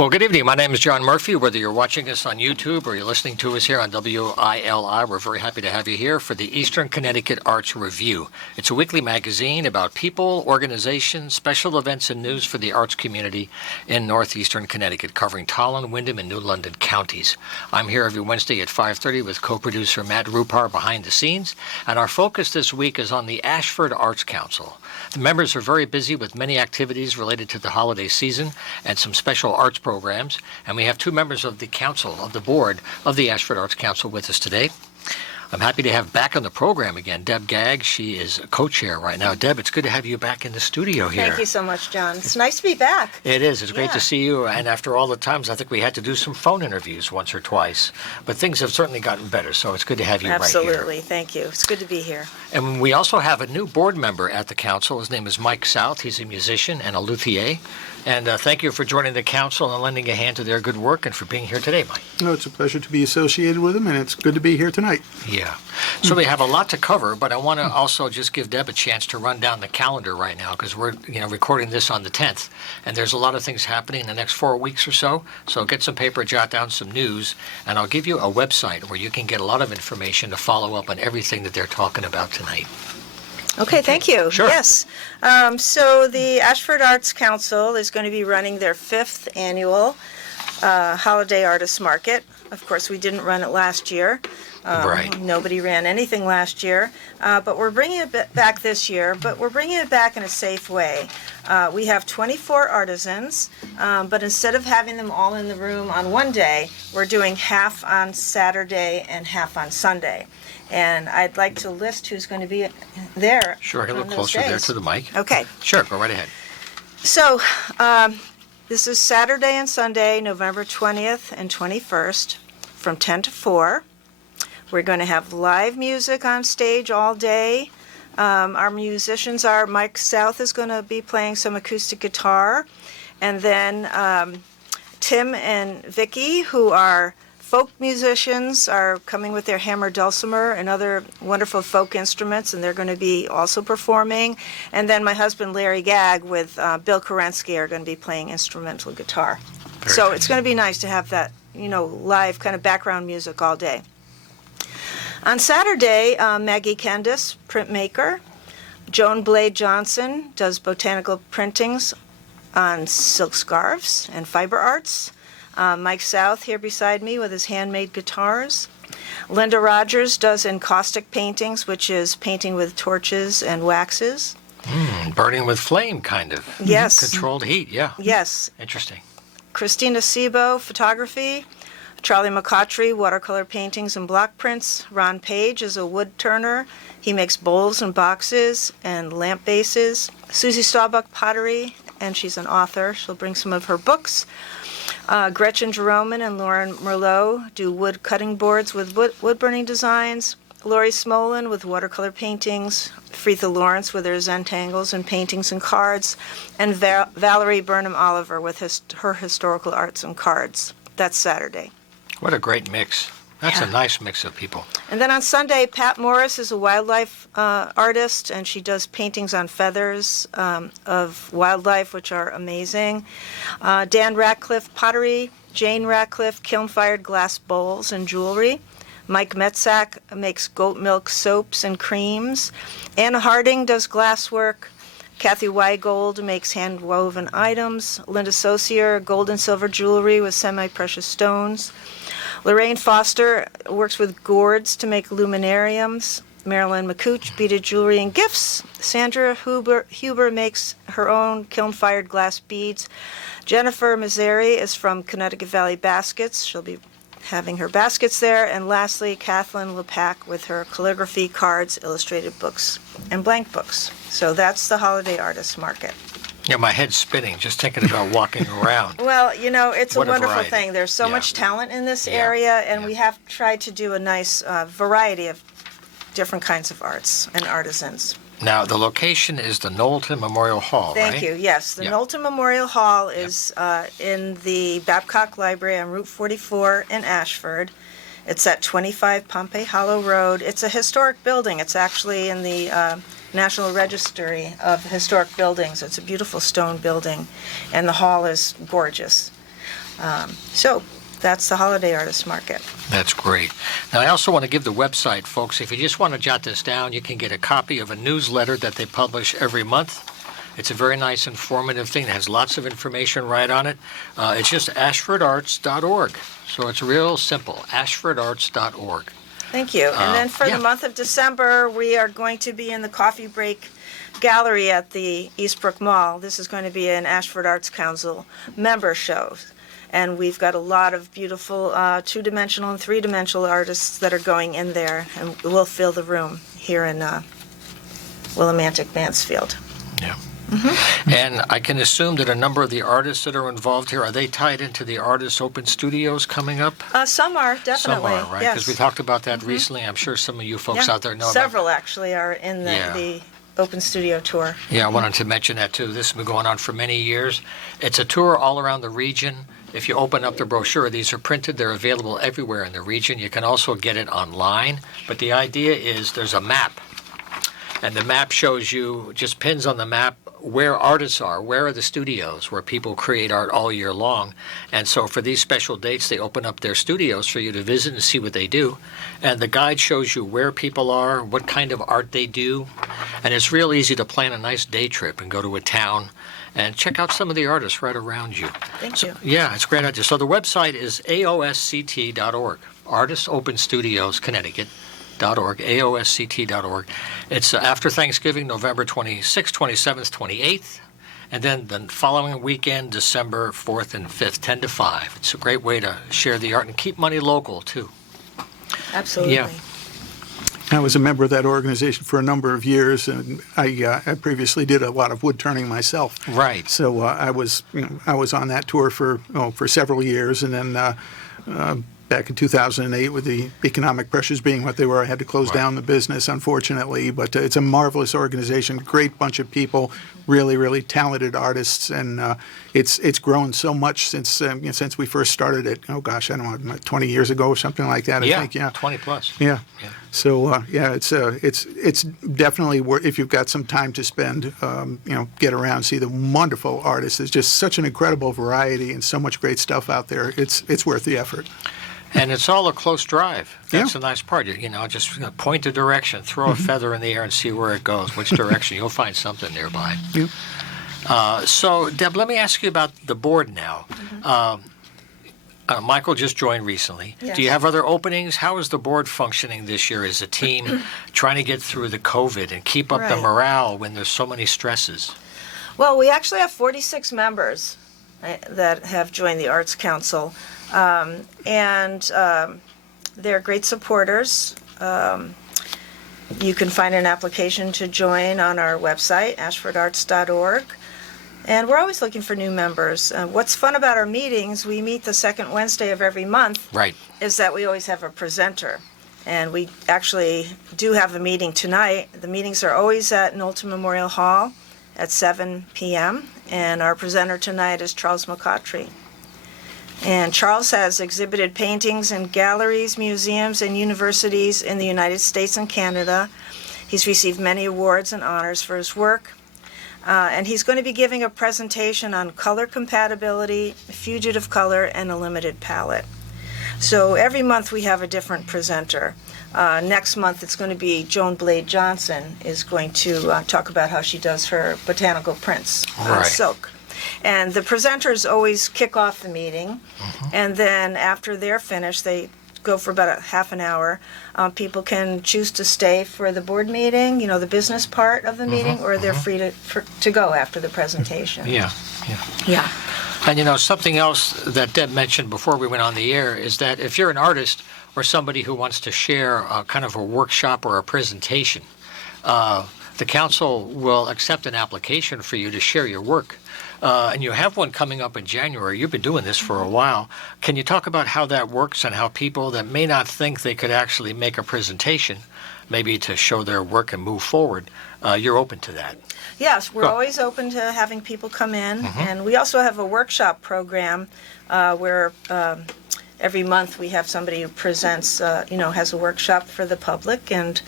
Well, good evening. My name is John Murphy. Whether you're watching us on YouTube or you're listening to us here on WILI, we're very happy to have you here for the Eastern Connecticut Arts Review. It's a weekly magazine about people, organizations, special events, and news for the arts community in northeastern Connecticut, covering Tolland, Windham, and New London counties. I'm here every Wednesday at 5:30 with co-producer Matt Rupar behind the scenes, and our focus this week is on the Ashford Arts Council. The members are very busy with many activities related to the holiday season and some special arts programs, and we have two members of the council, of the board of the Ashford Arts Council with us today. I'm happy to have back on the program again Deb Gagg. She is co-chair right now. Deb, it's good to have you back in the studio here. Thank you so much, John. It's nice to be back. It is. It's great to see you. And after all the times, I think we had to do some phone interviews once or twice. But things have certainly gotten better, so it's good to have you right here. Absolutely. Thank you. It's good to be here. And we also have a new board member at the council. His name is Mike South. He's a musician and a luthier. And thank you for joining the council and lending a hand to their good work and for being here today, Mike. No, it's a pleasure to be associated with them, and it's good to be here tonight. Yeah. So we have a lot to cover, but I want to also just give Deb a chance to run down the calendar right now because we're recording this on the 10th, and there's a lot of things happening in the next 4 weeks or so. So get some paper, jot down some news, and I'll give you a website where you can get a lot of information to follow up on everything that they're talking about tonight. Okay, thank you. Sure. Yes. So the Ashford Arts Council is going to be running their 5th annual Holiday Artists Market. Of course, we didn't run it last year. Right. Nobody ran anything last year. But we're bringing it back this year, but we're bringing it back in a safe way. We have 24 artisans, but instead of having them all in the room on one day, we're doing half on Saturday and half on Sunday. And I'd like to list who's going to be there. Sure, get a little closer there to the mic. Okay. Sure, go right ahead. So this is Saturday and Sunday, November 20th and 21st, from 10 to 4. We're going to have live music on stage all day. Our musicians are, Mike South is going to be playing some acoustic guitar. And then Tim and Vicky, who are folk musicians, are coming with their hammer dulcimer and other wonderful folk instruments, and they're going to be also performing. And then my husband, Larry Gagg, with Bill Kerensky are going to be playing instrumental guitar. So it's going to be nice to have that, live kind of background music all day. On Saturday, Maggie Kendis, printmaker. Joan Blade Johnson does botanical printings on silk scarves and fiber arts. Mike South here beside me with his handmade guitars. Linda Rogers does encaustic paintings, which is painting with torches and waxes. Burning with flame, kind of. Yes. Controlled heat, yeah. Yes. Interesting. Christina Sebo, photography. Charlie McCautry, watercolor paintings and block prints. Ron Page is a wood turner. He makes bowls and boxes and lamp bases. Susie Staubuck, pottery, and she's an author. She'll bring some of her books. Gretchen Jeroman and Lauren Merlot do wood cutting boards with wood-burning designs. Lori Smolin with watercolor paintings. Freetha Lawrence with her Zentangles and paintings and cards. And Valerie Burnham Oliver with her historical arts and cards. That's Saturday. What a great mix. That's a nice mix of people. And then on Sunday, Pat Morris is a wildlife artist, and she does paintings on feathers of wildlife, which are amazing. Dan Ratcliffe, pottery. Jane Ratcliffe, kiln-fired glass bowls and jewelry. Mike Metzak makes goat milk soaps and creams. Anna Harding does glasswork. Kathy Weigold makes hand-woven items. Linda Saucier, gold and silver jewelry with semi-precious stones. Lorraine Foster works with gourds to make luminariums. Marilyn McCooch, beaded jewelry and gifts. Sandra Huber makes her own kiln-fired glass beads. Jennifer Mazzari is from Connecticut Valley Baskets. She'll be having her baskets there. And lastly, Kathleen Lepak with her calligraphy, cards, illustrated books, and blank books. So that's the Holiday Artists Market. Yeah, my head's spinning just thinking about walking around. Well, it's What a a wonderful variety. thing. There's so Yeah. much talent in this area, and we have tried to do a nice variety of different kinds of arts and artisans. Now, the location is the Knowlton Memorial Hall, right? Thank you. Yes, the Yep. Knowlton Memorial Hall is in the Babcock Library on Route 44 in Ashford. It's at 25 Pompey Hollow Road. It's a historic building. It's actually in the National Registry of Historic Buildings. It's a beautiful stone building, and the hall is gorgeous. So that's the Holiday Artist Market. That's great. Now, I also want to give the website, folks. If you just want to jot this down, you can get a copy of a newsletter that they publish every month. It's a very nice, informative thing. It has lots of information right on it. It's just ashfordarts.org. So it's real simple, ashfordarts.org. Thank you. And then for yeah. the month of December, we are going to be in the Coffee Break Gallery at the Eastbrook Mall. This is going to be an Ashford Arts Council member show. And we've got a lot of beautiful two-dimensional and three-dimensional artists that are going in there, and we'll fill the room here in Willimantic, Mansfield. Yeah. And I can assume that a number of the artists that are involved here, are they tied into the Artists Open Studios coming up? Some are, definitely. Some are, right? Yes. Because we talked about that recently. I'm sure some of you folks out there know about Several actually are in the Open Studio Tour. Yeah, I wanted to mention that too. This has been going on for many years. It's a tour all around the region. If you open up the brochure, these are printed. They're available everywhere in the region. You can also get it online. But the idea is there's a map. And the map shows you, just pins on the map, where artists are, where are the studios where people create art all year long. And so for these special dates, they open up their studios for you to visit and see what they do. And the guide shows you where people are, what kind of art they do. And it's real easy to plan a nice day trip and go to a town and check out some of the artists right around you. Thank you. Yeah, it's a great idea. So the website is aosct.org, Artists Open Studios, Connecticut. aosct.org. It's after Thanksgiving, November 26th, 27th, 28th, and then the following weekend, December 4th and 5th, 10 to 5. It's a great way to share the art and keep money local, too. Absolutely. Yeah. I was a member of that organization for a number of years, and I previously did a lot of wood turning myself. Right. So I was on that tour for several years, and then back in 2008, with the economic pressures being what they were, I had to close down the business, unfortunately. But it's a marvelous organization, great bunch of people, really, really talented artists, and it's grown so much since we first started it. Oh gosh, I don't know, 20 years ago or something like that. I think, 20 plus. Yeah. So it's definitely worth, if you've got some time to spend, get around, see the wonderful artists. There's just such an incredible variety and so much great stuff out there. It's worth the effort. And it's all a close drive. That's the nice part. Just point the direction, throw a feather in the air and see where it goes, which direction. You'll find something nearby. Yeah. So, Deb, let me ask you about the board now. Michael just joined recently. Yes. Do you have other openings? How is the board functioning this year as a team, trying to get through the COVID and keep up the Right. morale when there's so many stresses? Well, we actually have 46 members that have joined the Arts Council, and they're great supporters. You can find an application to join on our website, ashfordarts.org. And we're always looking for new members. What's fun about our meetings, we meet the second Wednesday of every month, Right. is that we always have a presenter. And we actually do have a meeting tonight. The meetings are always at Knowlton Memorial Hall at 7 p.m. And our presenter tonight is Charles McCautry. And Charles has exhibited paintings in galleries, museums, and universities in the United States and Canada. He's received many awards and honors for his work. And he's going to be giving a presentation on color compatibility, fugitive color, and a limited palette. So every month we have a different presenter. Next month it's going to be Joan Blade Johnson is going to talk about how she does her botanical prints on silk. And the presenters always kick off the meeting, and then after they're finished, they go for about a half an hour. People can choose to stay for the board meeting, the business part of the meeting, or they're free to go after the presentation. Yeah. And something else that Deb mentioned before we went on the air is that if you're an artist or somebody who wants to share a kind of a workshop or a presentation, the council will accept an application for you to share your work. And you have one coming up in January. You've been doing this for a while. Can you talk about how that works and how people that may not think they could actually make a presentation, maybe to show their work and move forward, you're open to that? Yes, we're always open to having people come in. And we also have a workshop program where every month we have somebody who presents, has a workshop for the public. And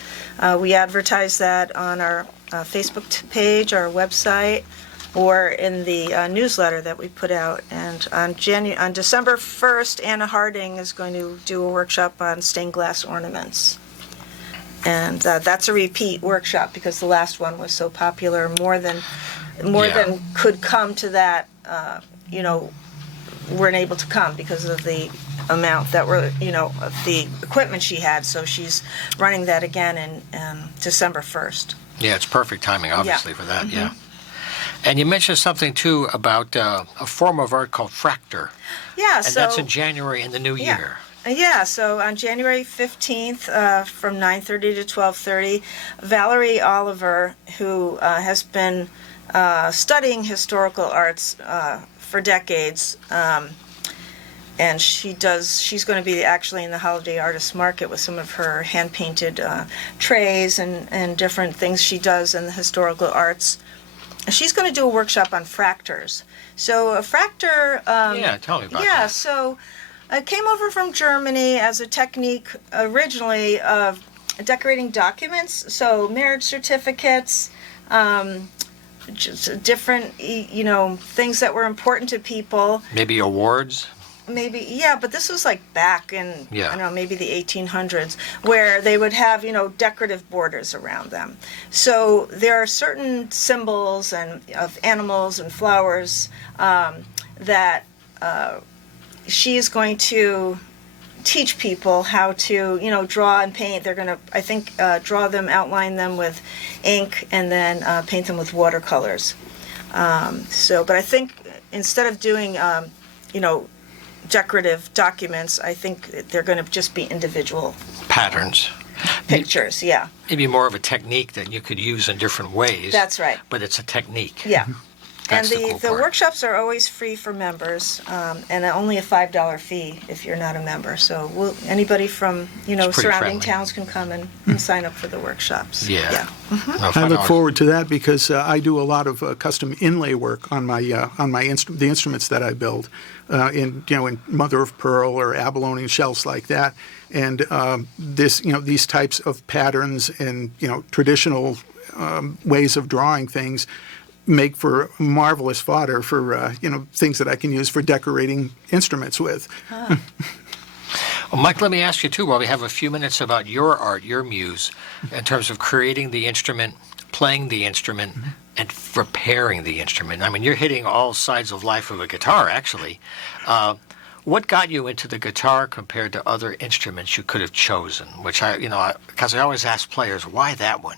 we advertise that on our Facebook page, our website, or in the newsletter that we put out. And on December 1st, Anna Harding is going to do a workshop on stained glass ornaments. And that's a repeat workshop because the last one was so popular. More than could come to that, weren't able to come because of the amount that were, of the equipment she had. So she's running that again in December 1st. Yeah, it's perfect timing, obviously, for that, Mm-hmm. yeah. And you mentioned something, too, about a form of art called fractor. Yeah, And that's in January in the new year. Yeah, so on January 15th from 9:30 to 12:30, Valerie Oliver, who has been studying historical arts for decades, and she's going to be actually in the Holiday Artists Market with some of her hand-painted trays and different things she does in the historical arts. She's going to do a workshop on fractors. So a fractor... yeah, tell me about that. Yeah, so it came over from Germany as a technique originally of decorating documents, so marriage certificates, just different, things that were important to people. Maybe awards? Maybe, yeah, but this was like back in, Yeah. I don't know, maybe the 1800s, where they would have, decorative borders around them. So there are certain symbols of animals and flowers that she is going to teach people how to, draw and paint. They're going to, I think, draw them, outline them with ink, and then paint them with watercolors. But I think instead of doing, decorative documents, I think they're going to just be individual Patterns. pictures. Yeah, Maybe more of a technique that you could use in different ways. that's right. But it's a technique. Yeah. That's And the cool the part. workshops are always free for members, and only a $5 fee if you're not a member. So anybody from pretty surrounding friendly. towns can come and sign up for the workshops. Yeah. No, I fun look art. forward to that because I do a lot of custom inlay work on the instruments that I build, in mother of pearl or abalone shells like that, and these types of patterns and traditional ways of drawing things make for marvelous fodder for things that I can use for decorating instruments with. Well, Mike, let me ask you, too, while we have a few minutes about your art, your muse, in terms of creating the instrument, playing the instrument, and repairing the instrument. I mean, you're hitting all sides of life of a guitar, actually. What got you into the guitar compared to other instruments you could have chosen? Which because I always ask players, why that one,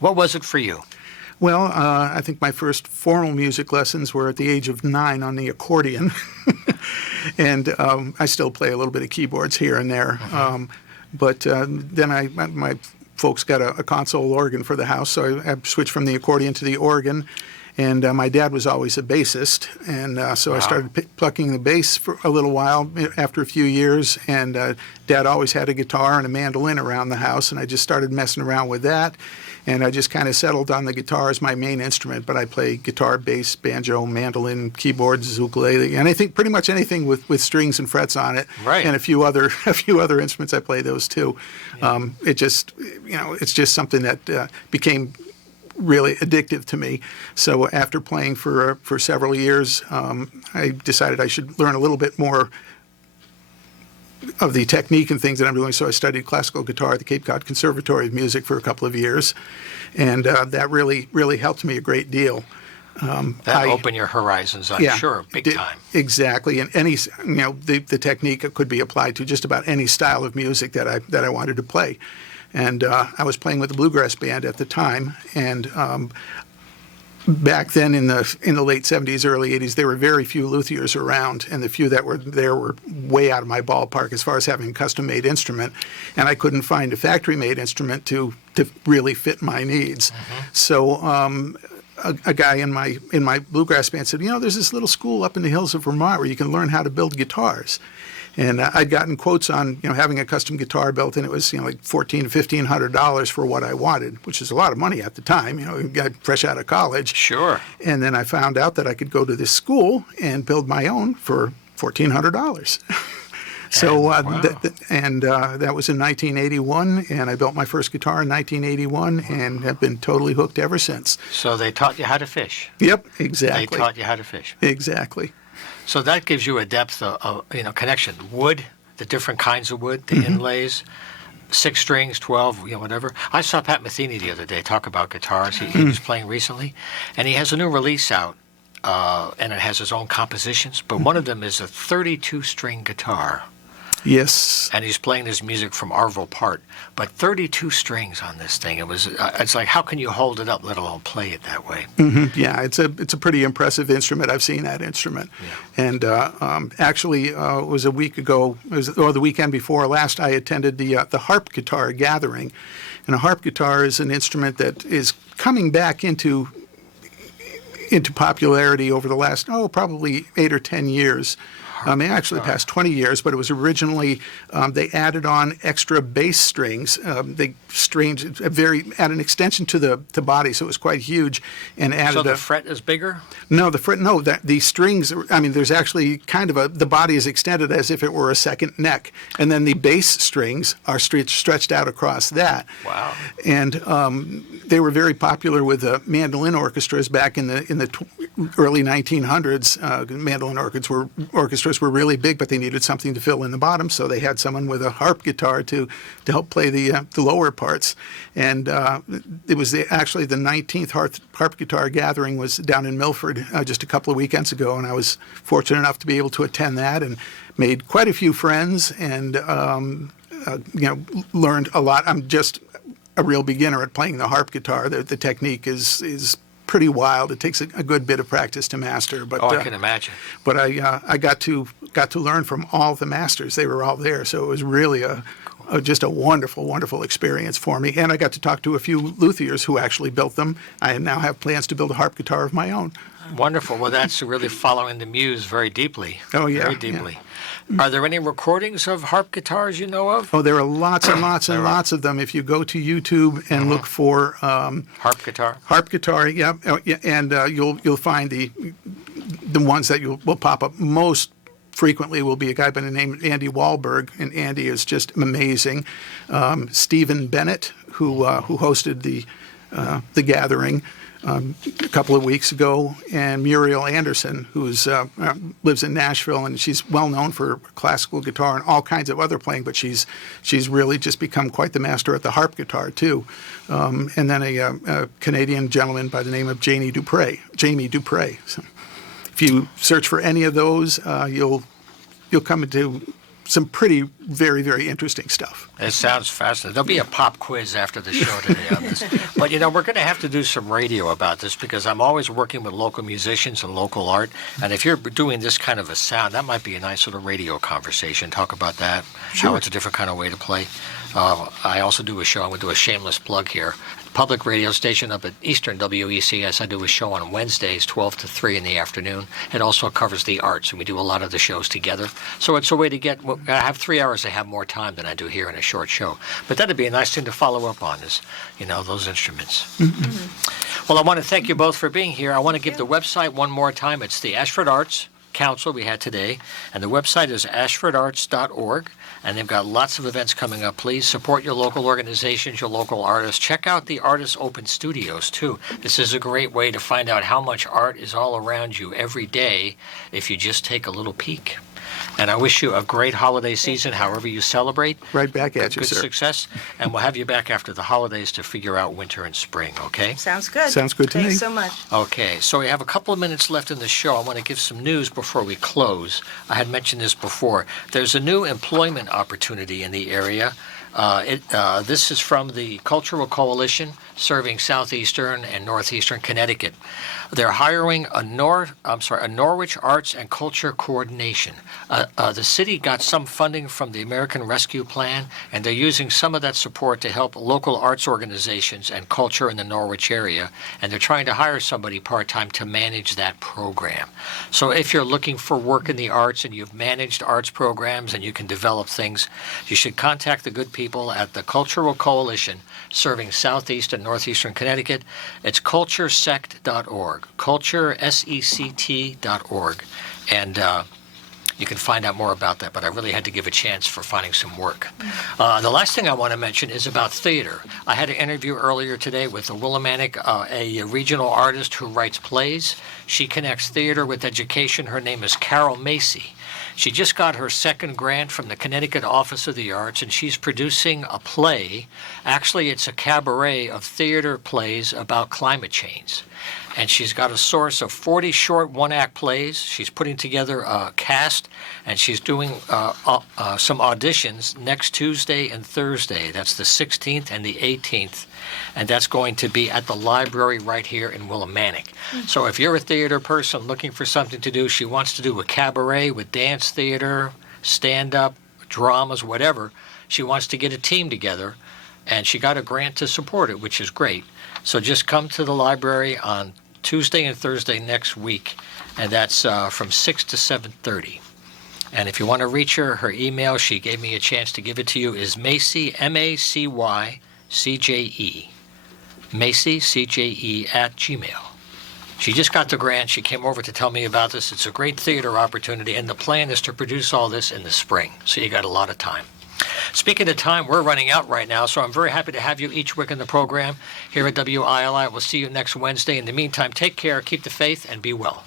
What was it for you? Well, I think my first formal music lessons were at the age of 9 on the accordion, and I still play a little bit of keyboards here and there. But then my folks got a console organ for the house, so I switched from the accordion to the organ. And my dad was always a bassist, and so I started plucking the bass for a little while after a few years. And Dad always had a guitar and a mandolin around the house, and I just started messing around with that. And I just kind of settled on the guitar as my main instrument, but I play guitar, bass, banjo, mandolin, keyboards, ukulele, and I think pretty much anything with strings and frets on it. Right. And a few other instruments I play those too. Yeah. It's just something that became really addictive to me. So after playing for several years, I decided I should learn a little bit more of the technique and things that I'm doing. So I studied classical guitar at the Cape Cod Conservatory of Music for a couple of years, and that really helped me a great deal. That opened your horizons, I'm sure, big time. Exactly, and the technique could be applied to just about any style of music that I wanted to play. And I was playing with a bluegrass band at the time, and back then in the late 70s, early 80s, there were very few luthiers around, and the few that were there were way out of my ballpark as far as having a custom-made instrument, and I couldn't find a factory-made instrument to really fit my needs. So a guy in my bluegrass band said, there's this little school up in the hills of Vermont where you can learn how to build guitars. And I'd gotten quotes on having a custom guitar built, and it was like $1,400 to $1,500 for what I wanted, which is a lot of money at the time. Got fresh out of college. Sure. And then I found out that I could go to this school and build my own for $1,400. So, Wow. that was in 1981, and I built my first guitar in 1981, and have been totally hooked ever since. So they taught you how to fish. Yep, They exactly. taught you how to fish. Exactly. So that gives you a depth of connection. Wood, the different kinds of wood, the Mm-hmm. inlays, 6 strings, 12, whatever. I saw Pat Metheny the other day talk about guitars. He Mm. was playing recently, and he has a new release out, and it has his own compositions. But one of them is a 32-string guitar, Yes. and he's playing this music from Arvo Part. But 32 strings on this thing. It's like, how can you hold it up, let alone play it that way? Yeah, it's a pretty impressive instrument. I've seen that instrument, and actually, it was a week ago, or the weekend before last. I attended the harp guitar gathering, and a harp guitar is an instrument that is coming back into popularity over the last probably 8 or 10 years. It actually passed 20 years, but it was originally they added on extra bass strings. They add an extension to the body, so it was quite huge, and added. So the fret is bigger? No, the strings. I mean, there's actually kind of the body is extended as if it were a second neck, and then the bass strings are stretched out across that. Wow. And they were very popular with mandolin orchestras back in the early 1900s. Mandolin orchestras were really big, but they needed something to fill in the bottom, so they had someone with a harp guitar to help play the lower parts. And it was actually the 19th harp guitar gathering was down in Milford just a couple of weekends ago, and I was fortunate enough to be able to attend that and made quite a few friends and learned a lot. I'm just a real beginner at playing the harp guitar. The technique is pretty wild. It takes a good bit of practice to master. But I can imagine. But I got to learn from all the masters. They were all there, so it was really just a wonderful, wonderful experience for me. And I got to talk to a few luthiers who actually built them. I now have plans to build a harp guitar of my own. Wonderful. Well, that's really following the muse very deeply. Oh, yeah, Very deeply. Are there any recordings of harp guitars you know of? Oh, there are lots and lots and lots of them. If you go to YouTube and look for Harp guitar? harp guitar, and you'll find the ones that will pop up most frequently will be a guy by the name of Andy Wahlberg, and Andy is just amazing. Stephen Bennett, who hosted the gathering a couple of weeks ago, and Muriel Anderson, who lives in Nashville, and she's well known for classical guitar and all kinds of other playing, but she's really just become quite the master at the harp guitar too. And then a Canadian gentleman by the name of Jamie Dupre. So if you search for any of those, you'll come into some pretty very, very interesting stuff. It sounds fascinating. There'll be a pop quiz after the show today on this. But, we're going to have to do some radio about this because I'm always working with local musicians and local art. And if you're doing this kind of a sound, that might be a nice little radio conversation. Talk about that, how it's a different kind of way to play. I also do a show. I'm going to do a shameless plug here. Public radio station up at Eastern WECS. I do a show on Wednesdays, 12 to 3 in the afternoon. It also covers the arts, and we do a lot of the shows together. So it's a way to I have 3 hours. I have more time than I do here in a short show. But that'd be a nice thing to follow up on is, those instruments. Mm-hmm. Well, I want to thank you both for being here. I want to give the website one more time. It's the Ashford Arts Council we had today, and the website is ashfordarts.org. And they've got lots of events coming up. Please support your local organizations, your local artists. Check out the Artists Open Studios, too. This is a great way to find out how much art is all around you every day if you just take a little peek. And I wish you a great holiday season, however you celebrate. Right back at you, Good sir. success. And we'll have you back after the holidays to figure out winter and spring, okay? Sounds good. Sounds good to me. Thanks so much. Okay, so we have a couple of minutes left in the show. I want to give some news before we close. I had mentioned this before. There's a new employment opportunity in the area. This is from the Cultural Coalition serving southeastern and northeastern Connecticut. They're hiring a Norwich Arts and Culture Coordination. The city got some funding from the American Rescue Plan, and they're using some of that support to help local arts organizations and culture in the Norwich area, and they're trying to hire somebody part-time to manage that program. So if you're looking for work in the arts and you've managed arts programs and you can develop things, you should contact the good people at the Cultural Coalition serving southeast and northeastern Connecticut. It's culturesect.org, culturesect.org. And you can find out more about that. But I really had to give a chance for finding some work. The last thing I want to mention is about theater. I had an interview earlier today with a Willimantic, a regional artist who writes plays. She connects theater with education. Her name is Carol Macy. She just got her second grant from the Connecticut Office of the Arts, and she's producing a play. Actually, it's a cabaret of theater plays about climate change. And she's got a source of 40 short one-act plays. She's putting together a cast, and she's doing some auditions next Tuesday and Thursday. That's the 16th and the 18th. And that's going to be at the library right here in Willimantic. So if you're a theater person looking for something to do, she wants to do a cabaret with dance theater, stand-up, dramas, whatever. She wants to get a team together, and she got a grant to support it, which is great. So just come to the library on Tuesday and Thursday next week, and that's from 6 to 7:30. And if you want to reach her, her email, she gave me a chance to give it to you, is Macy, M-A-C-Y-C-J-E, Macy, C-J-E, @gmail. She just got the grant. She came over to tell me about this. It's a great theater opportunity, and the plan is to produce all this in the spring, so you got a lot of time. Speaking of time, we're running out right now, so I'm very happy to have you each week in the program here at WILI. We'll see you next Wednesday. In the meantime, take care, keep the faith, and be well.